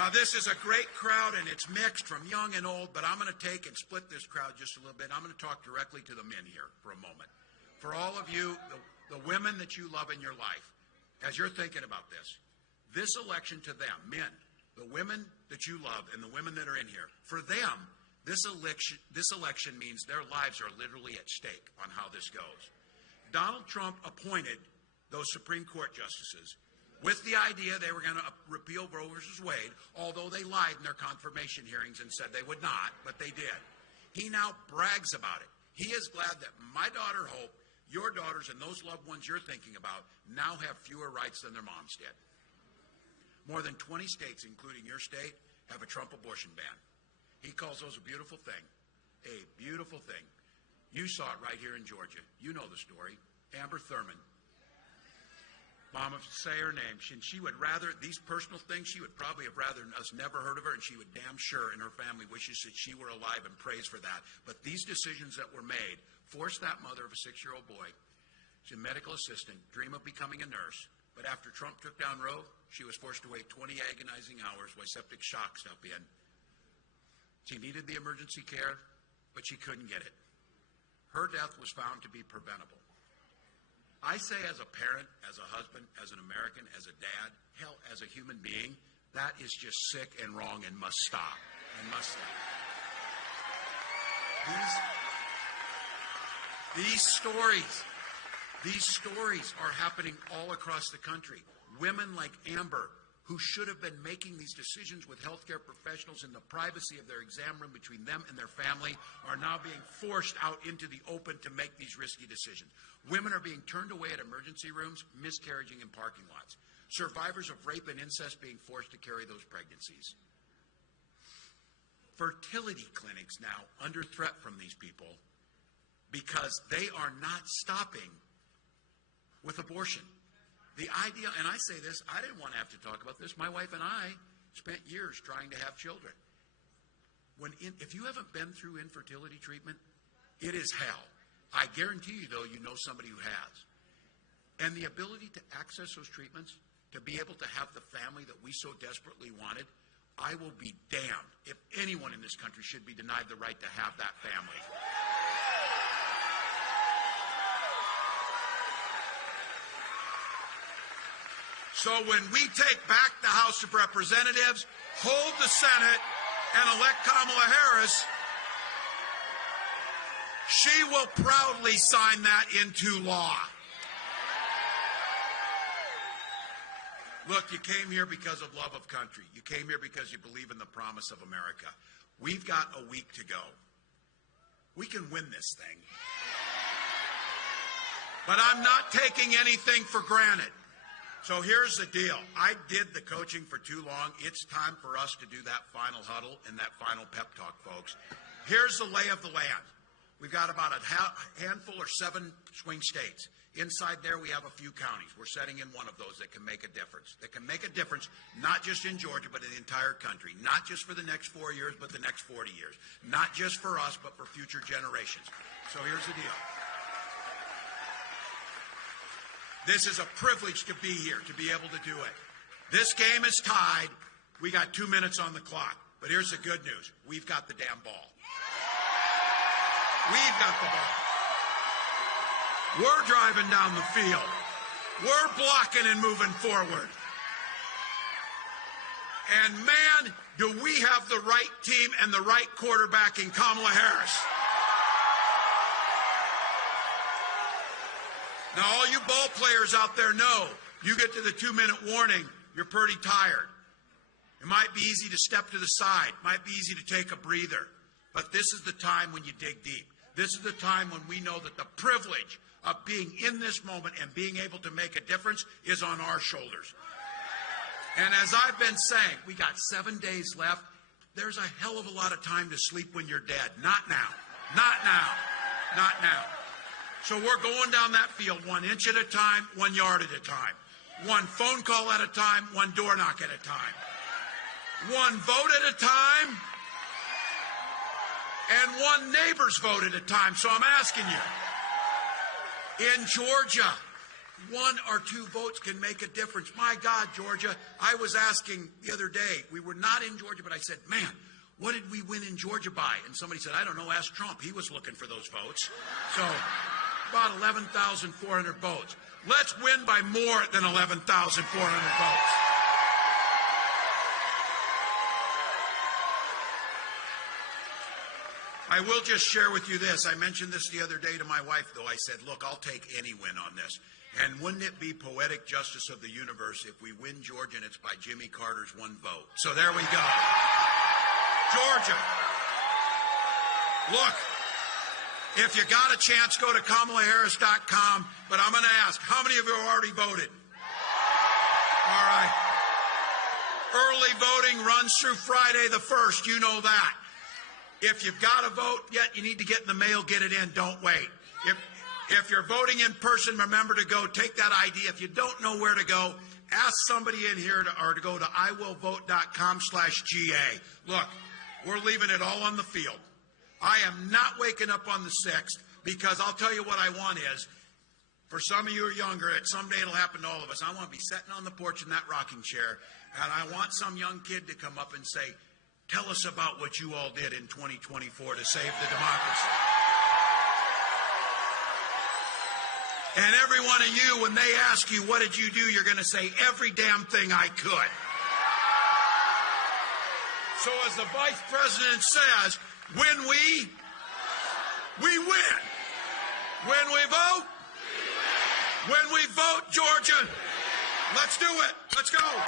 Now, this is a great crowd, and it's mixed from young and old, but I'm going to take and split this crowd just a little bit. I'm going to talk directly to the men here for a moment. For all of you, the women that you love in your life, as you're thinking about this election to them, men, the women that you love and the women that are in here, for them, this election means their lives are literally at stake on how this goes. Donald Trump appointed those Supreme Court justices with the idea they were going to repeal Roe versus Wade, although they lied in their confirmation hearings and said they would not, but they did. He now brags about it. He is glad that my daughter Hope, your daughters, and those loved ones you're thinking about now have fewer rights than their moms did. More than 20 states, including your state, have a Trump abortion ban. He calls those a beautiful thing. A beautiful thing. You saw it right here in Georgia. You know the story. Amber Thurman. Mama, say her name. She would rather, these personal things, she would probably have rather us never heard of her, and she would damn sure, and her family wishes that she were alive and prays for that. But these decisions that were made forced that mother of a 6-year-old boy, she's a medical assistant, dream of becoming a nurse. But after Trump took down Roe, she was forced to wait 20 agonizing hours while septic shock stepped in. She needed the emergency care, but she couldn't get it. Her death was found to be preventable. I say as a parent, as a husband, as an American, as a dad, hell, as a human being, that is just sick and wrong and must stop. And must stop. These stories are happening all across the country. Women like Amber, who should have been making these decisions with healthcare professionals in the privacy of their exam room between them and their family, are now being forced out into the open to make these risky decisions. Women are being turned away at emergency rooms, miscarriaging in parking lots. Survivors of rape and incest being forced to carry those pregnancies. Fertility clinics now under threat from these people because they are not stopping with abortion. The idea, and I say this, I didn't want to have to talk about this. My wife and I spent years trying to have children. If you haven't been through infertility treatment, it is hell. I guarantee you, though, you know somebody who has. And the ability to access those treatments, to be able to have the family that we so desperately wanted, I will be damned if anyone in this country should be denied the right to have that family. So when we take back the House of Representatives, hold the Senate, and elect Kamala Harris, she will proudly sign that into law. Look, you came here because of love of country. You came here because you believe in the promise of America. We've got a week to go. We can win this thing. But I'm not taking anything for granted. So here's the deal. I did the coaching for too long. It's time for us to do that final huddle and that final pep talk, folks. Here's the lay of the land. We've got about a handful or 7 swing states. Inside there, we have a few counties. We're setting in one of those that can make a difference. That can make a difference, not just in Georgia, but in the entire country. Not just for the next 4 years, but the next 40 years. Not just for us, but for future generations. So here's the deal. This is a privilege to be here, to be able to do it. This game is tied. We got 2 minutes on the clock. But here's the good news. We've got the damn ball. We've got the ball. We're driving down the field. We're blocking and moving forward. And man, do we have the right team and the right quarterback in Kamala Harris. Now, all you ball players out there know, you get to the 2-minute warning, you're pretty tired. It might be easy to step to the side. It might be easy to take a breather. But this is the time when you dig deep. This is the time when we know that the privilege of being in this moment and being able to make a difference is on our shoulders. And as I've been saying, we got 7 days left. There's a hell of a lot of time to sleep when you're dead. Not now. Not now. Not now. So we're going down that field 1 inch at a time, 1 yard at a time. 1 phone call at a time, 1 door knock at a time. 1 vote at a time, and 1 neighbor's vote at a time. So I'm asking you, in Georgia, 1 or 2 votes can make a difference. My God, Georgia, I was asking the other day, we were not in Georgia, but I said, man, what did we win in Georgia by? And somebody said, I don't know, ask Trump. He was looking for those votes. So about 11,400 votes. Let's win by more than 11,400 votes. I will just share with you this. I mentioned this the other day to my wife, though. I said, look, I'll take any win on this. And wouldn't it be poetic justice of the universe if we win Georgia and it's by Jimmy Carter's 1 vote? So there we go. Georgia. Look, if you got a chance, go to KamalaHarris.com. But I'm going to ask, how many of you have already voted? All right. Early voting runs through Friday the 1st. You know that. If you've got a vote yet, you need to get in the mail, get it in. Don't wait. If you're voting in person, remember to go. Take that ID. If you don't know where to go, ask somebody in here to go to iwillvote.com/GA. Look, we're leaving it all on the field. I am not waking up on the 6th because I'll tell you what I want is, for some of you who are younger, someday it'll happen to all of us. I want to be sitting on the porch in that rocking chair, and I want some young kid to come up and say, tell us about what you all did in 2024 to save the democracy. And every one of you, when they ask you, what did you do, you're going to say, every damn thing I could. So as the vice president says, when we win. When we vote, when we vote, Georgia, let's do it. Let's go.